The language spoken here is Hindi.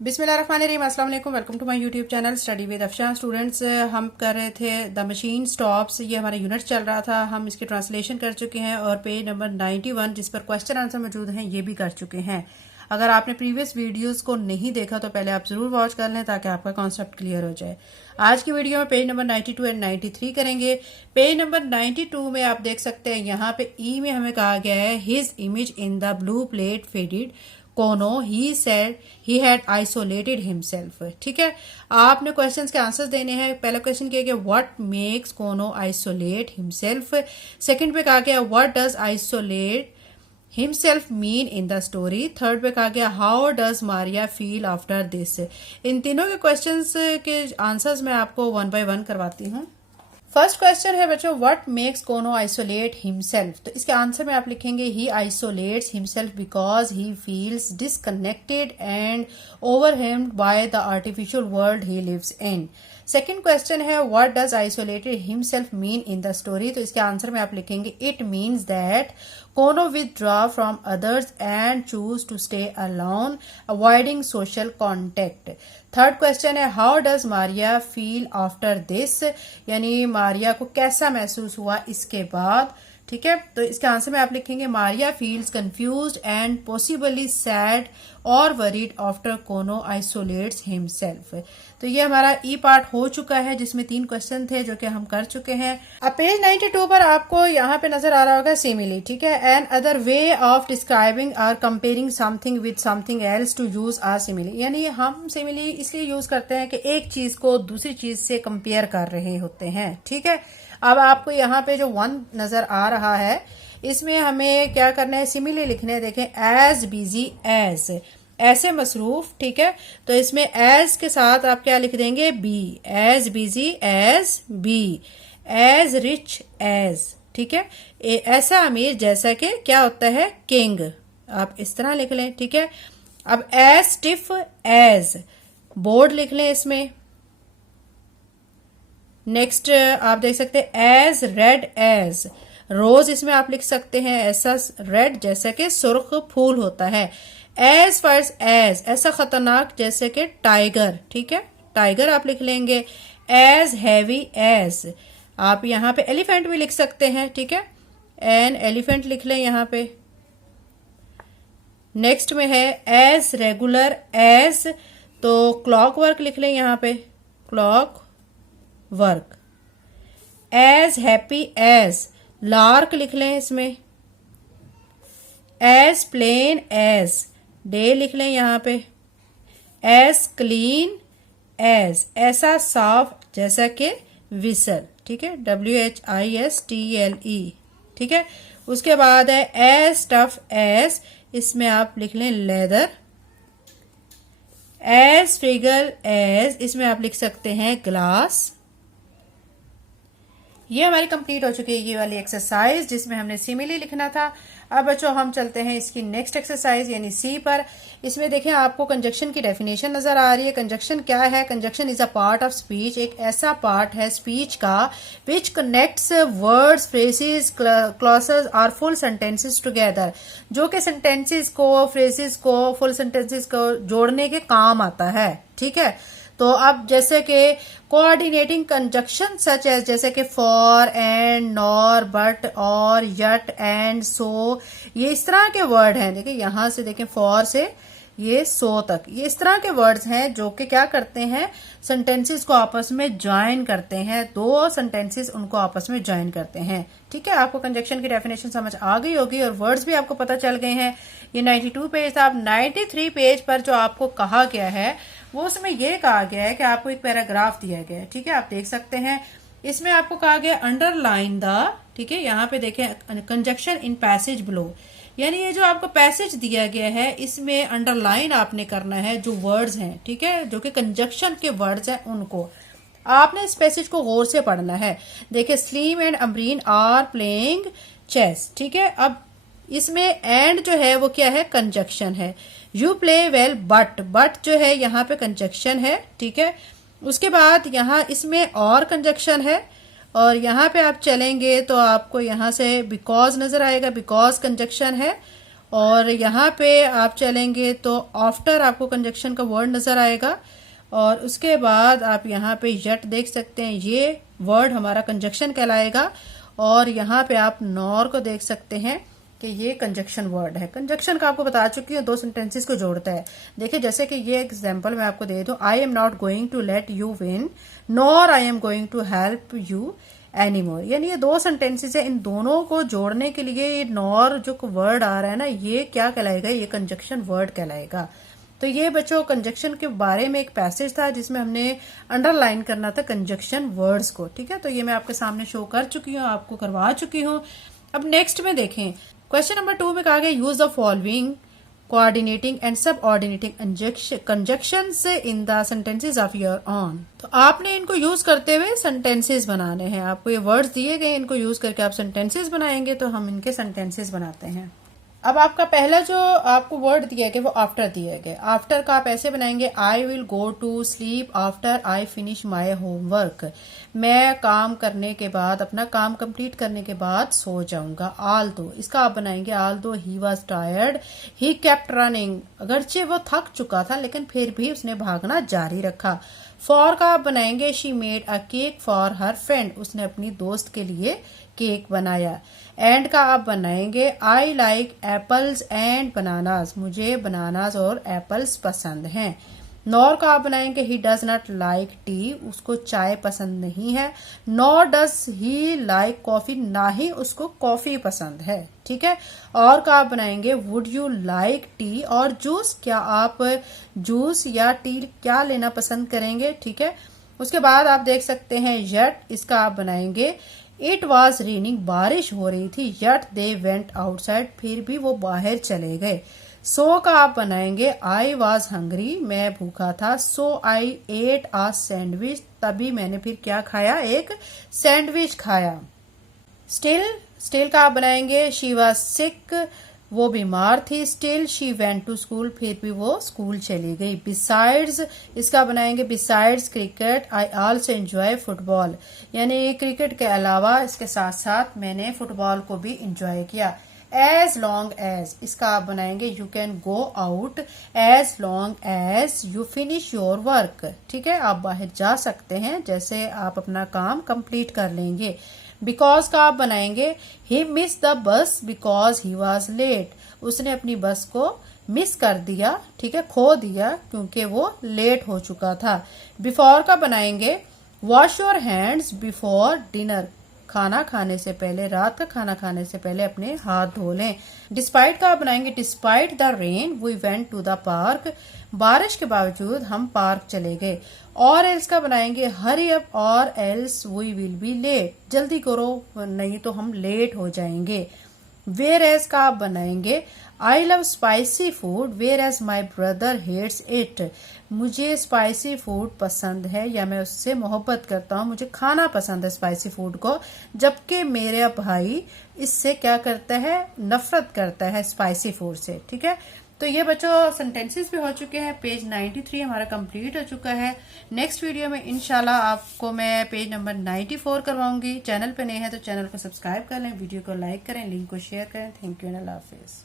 बिस्मिल्लाहिर्रहमानिर्रहीम, अस्सलाम वालेकुम। Welcome to my YouTube channel study with Afshan. Students, हम कर रहे थे द मशीन स्टॉप्स, ये हमारा यूनिट चल रहा था। हम इसकी ट्रांसलेशन कर चुके हैं और पेज नंबर 91 जिस पर क्वेश्चन आंसर मौजूद हैं ये भी कर चुके हैं। अगर आपने प्रीवियस वीडियोस को नहीं देखा तो पहले आप जरूर वॉच कर लें ताकि आपका कॉन्सेप्ट क्लियर हो जाए। आज की वीडियो में पेज नंबर 92 एंड 93 करेंगे। पेज नंबर 92 में आप देख सकते हैं यहाँ पे ई में हमें कहा गया है his image in the blue plate faded Kono he said he had isolated himself. ठीक है, आपने क्वेश्चंस के आंसर्स देने हैं। पहला क्वेश्चन किया गया what makes Kono isolate himself. Second पे कहा गया what does isolate himself mean in the story. Third पे कहा गया how does Maria feel after this. इन तीनों के क्वेश्चंस के आंसर्स मैं आपको वन बाय वन करवाती हूँ। फर्स्ट क्वेश्चन है बच्चों what makes Kono isolate himself. तो इसके आंसर में आप लिखेंगे he isolates himself because he feels disconnected and overwhelmed by the artificial world he lives in. Second question है what does isolated himself mean in the story. तो इसके आंसर में आप लिखेंगे it means that Kono withdraw from others and choose to stay alone, avoiding social contact. Third question है how does Maria feel after this, यानी मारिया को कैसा महसूस हुआ इसके बाद। ठीक है, तो इसके आंसर में आप लिखेंगे Maria feels confused and possibly sad और वरीड आफ्टर कोनो आइसोलेट्स हिमसेल्फ। तो ये हमारा ई पार्ट हो चुका है जिसमें 3 क्वेश्चन थे जो कि हम कर चुके हैं। अब पेज 92 पर आपको यहाँ पे नजर आ रहा होगा सिमिली। ठीक है, an other way of describing और comparing something with something else to use are simile. यानी हम सिमिली इसलिए यूज करते हैं कि एक चीज को दूसरी चीज से कंपेयर कर रहे होते हैं। ठीक है, अब आपको यहाँ पे जो 1 नजर आ रहा है इसमें हमें क्या करना है, सिमिली लिखने हैं। देखें एज बिजी एज, ऐसे मसरूफ। ठीक है, तो इसमें एज के साथ आप क्या लिख देंगे bee, as busy as bee, as rich as. ठीक है, ऐसा अमीर जैसा कि क्या होता है किंग, आप इस तरह लिख लें। ठीक है, अब एज स्टिफ एज बोर्ड लिख लें इसमें। नेक्स्ट आप देख सकते हैं एज रेड एज रोज, इसमें आप लिख सकते हैं ऐसा रेड जैसा कि सुर्ख फूल होता है। एज फर्स एज ऐसा खतरनाक जैसे कि टाइगर। ठीक है, टाइगर आप लिख लेंगे। एज हैवी एज, आप यहाँ पे एलिफेंट भी लिख सकते हैं। ठीक है, एन एलिफेंट लिख लें यहाँ पे। नेक्स्ट में है एज रेगुलर एज, तो क्लॉक वर्क लिख लें यहाँ पे, clock work. As happy as lark लिख लें इसमें। एज प्लेन एज डे लिख लें यहाँ पे। एज क्लीन एज ऐसा साफ जैसा कि विसल। ठीक है, WHISTLE। ठीक है, उसके बाद है एज टफ एज, इसमें आप लिख लें लेदर। एज फ्रिगल एज, इसमें आप लिख सकते हैं ग्लास। ये हमारी कंप्लीट हो चुकी है ये वाली एक्सरसाइज जिसमें हमने सिमिली लिखना था। अब बच्चों हम चलते हैं इसकी नेक्स्ट एक्सरसाइज यानी सी पर। इसमें देखें आपको कंजक्शन की डेफिनेशन नजर आ रही है। कंजक्शन क्या है? Conjunction is a part of speech, एक ऐसा पार्ट है स्पीच का which connects words, phrases, clauses और फुल सेंटेंसेस टुगेदर, जो कि सेंटेंसेस को, फ्रेजेस को, फुल सेंटेंसेस को जोड़ने के काम आता है। ठीक है, तो अब जैसे कि कोऑर्डिनेटिंग कंजक्शन सच एज जैसे कि फॉर, एंड, नॉर, बट, और, यट, एंड, सो, ये इस तरह के वर्ड हैं। देखिए यहां से देखें फॉर से ये सो तक, ये इस तरह के वर्ड्स हैं जो कि क्या करते हैं, सेंटेंसेस को आपस में ज्वाइन करते हैं। 2 सेंटेंसेस उनको आपस में ज्वाइन करते हैं। ठीक है, आपको कंजक्शन की डेफिनेशन समझ आ गई होगी और वर्ड्स भी आपको पता चल गए हैं। ये 92 पेज था। अब 93 पेज पर जो आपको कहा गया है वो उसमें ये कहा गया है कि आपको एक पैराग्राफ दिया गया है। ठीक है, आप देख सकते हैं इसमें आपको कहा गया अंडरलाइन द। ठीक है, यहाँ पे देखें कंजक्शन इन पैसेज बिलो, यानी ये जो आपको पैसेज दिया गया है इसमें अंडरलाइन आपने करना है जो वर्ड्स हैं। ठीक है, जो कि कंजक्शन के वर्ड्स हैं उनको आपने इस पैसेज को गौर से पढ़ना है। देखिए Salim and Amreen are playing chess. ठीक है, अब इसमें एंड जो है वो क्या है, कंजक्शन है। You play well but, but जो है यहाँ पे कंजक्शन है। ठीक है, उसके बाद यहाँ इसमें और कंजक्शन है और यहाँ पे आप चलेंगे तो आपको यहाँ से बिकॉज नजर आएगा, बिकॉज कंजक्शन है। और यहाँ पे आप चलेंगे तो आफ्टर आपको कंजक्शन का वर्ड नजर आएगा और उसके बाद आप यहाँ पे यट देख सकते हैं, ये वर्ड हमारा कंजक्शन कहलाएगा। और यहाँ पे आप नॉर को देख सकते हैं कि ये कंजक्शन वर्ड है। कंजक्शन का आपको बता चुकी हूँ, दो सेंटेंसेस को जोड़ता है। देखिए जैसे कि ये एग्जांपल मैं आपको दे दूं, I am not going to let you win nor I am going to help you anymore. यानी ये दो सेंटेंसेस है, इन दोनों को जोड़ने के लिए ये नॉर जो वर्ड आ रहा है ना, ये क्या कहलाएगा, ये कंजक्शन वर्ड कहलाएगा। तो ये बच्चों कंजक्शन के बारे में एक पैसेज था जिसमें हमने अंडरलाइन करना था कंजक्शन वर्ड्स को। ठीक है, तो ये मैं आपके सामने शो कर चुकी हूँ, आपको करवा चुकी हूँ। अब नेक्स्ट में देखें, क्वेश्चन नंबर 2 में कहा गया use the following coordinating and subordinating conjunctions in the sentences of your own. तो आपने इनको यूज करते हुए सेंटेंसेस बनाने हैं। आपको ये वर्ड्स दिए गए, इनको यूज करके आप सेंटेंसेस बनाएंगे। तो हम इनके सेंटेंसेस बनाते हैं। अब आपका पहला जो आपको वर्ड दिया गया वो आफ्टर दिया गया। आफ्टर का आप ऐसे बनाएंगे, I will go to sleep after I finish my homework. मैं काम करने के बाद, अपना काम कंप्लीट करने के बाद सो जाऊंगा। आल दो, इसका आप बनाएंगे आल दो he was tired he kept running. अगरचे वो थक चुका था लेकिन फिर भी उसने भागना जारी रखा। फॉर का आप बनाएंगे she made a cake for her friend. उसने अपनी दोस्त के लिए केक बनाया। एंड का आप बनाएंगे I like apples and bananas. मुझे बनानास और एप्पल्स पसंद हैं। नॉर का आप बनाएंगे he does not like T. उसको चाय पसंद नहीं है। Nor does he like coffee. ना ही उसको कॉफी पसंद है। ठीक है, और का आप बनाएंगे वुड यू लाइक टी और जूस। क्या आप जूस या टी क्या लेना पसंद करेंगे। ठीक है, उसके बाद आप देख सकते हैं यट, इसका आप बनाएंगे इट वॉज रेनिंग। बारिश हो रही थी। Yet they went outside. फिर भी वो बाहर चले गए। सो का आप बनाएंगे आई वॉज हंग्री। मैं भूखा था। सो आई एट अ सैंडविच। तभी मैंने फिर क्या खाया, एक सैंडविच खाया। स्टिल का आप बनाएंगे शी वॉज सिक। वो बीमार थी। Still she went to school. फिर भी वो स्कूल चली गई। बिसाइड्स, इसका बनाएंगे besides cricket I also enjoy football. यानी क्रिकेट के अलावा इसके साथ साथ मैंने फुटबॉल को भी एंजॉय किया। एज लॉन्ग एज, इसका आप बनाएंगे you can go out as long as you finish your work. ठीक है, आप बाहर जा सकते हैं जैसे आप अपना काम कंप्लीट कर लेंगे। बिकॉज का आप बनाएंगे he miss the bus because he was late. उसने अपनी बस को मिस कर दिया, ठीक है, खो दिया क्योंकि वो लेट हो चुका था। बिफोर का बनाएंगे wash your hands before dinner. खाना खाने से पहले, रात का खाना खाने से पहले अपने हाथ धो लें। डिस्पाइट का आप बनाएंगे despite the rain we went to the park. बारिश के बावजूद हम पार्क चले गए। और एल्स का बनाएंगे hurry up or else we will be late. जल्दी करो नहीं तो हम लेट हो जाएंगे। वेयर एज का आप बनाएंगे I love spicy food whereas my brother hates it. मुझे स्पाइसी फूड पसंद है या मैं उससे मोहब्बत करता हूँ, मुझे खाना पसंद है स्पाइसी फूड को, जबकि मेरा भाई इससे क्या करता है, नफरत करता है स्पाइसी फूड से। ठीक है, तो ये बच्चों सेंटेंसेस भी हो चुके हैं। पेज 93 हमारा कंप्लीट हो चुका है। नेक्स्ट वीडियो में इंशाल्लाह आपको मैं पेज नंबर 94 करवाऊंगी। चैनल पे नए हैं तो चैनल को सब्सक्राइब कर लें, वीडियो को लाइक करें, लिंक को शेयर करें। Thank you and Allah Hafiz.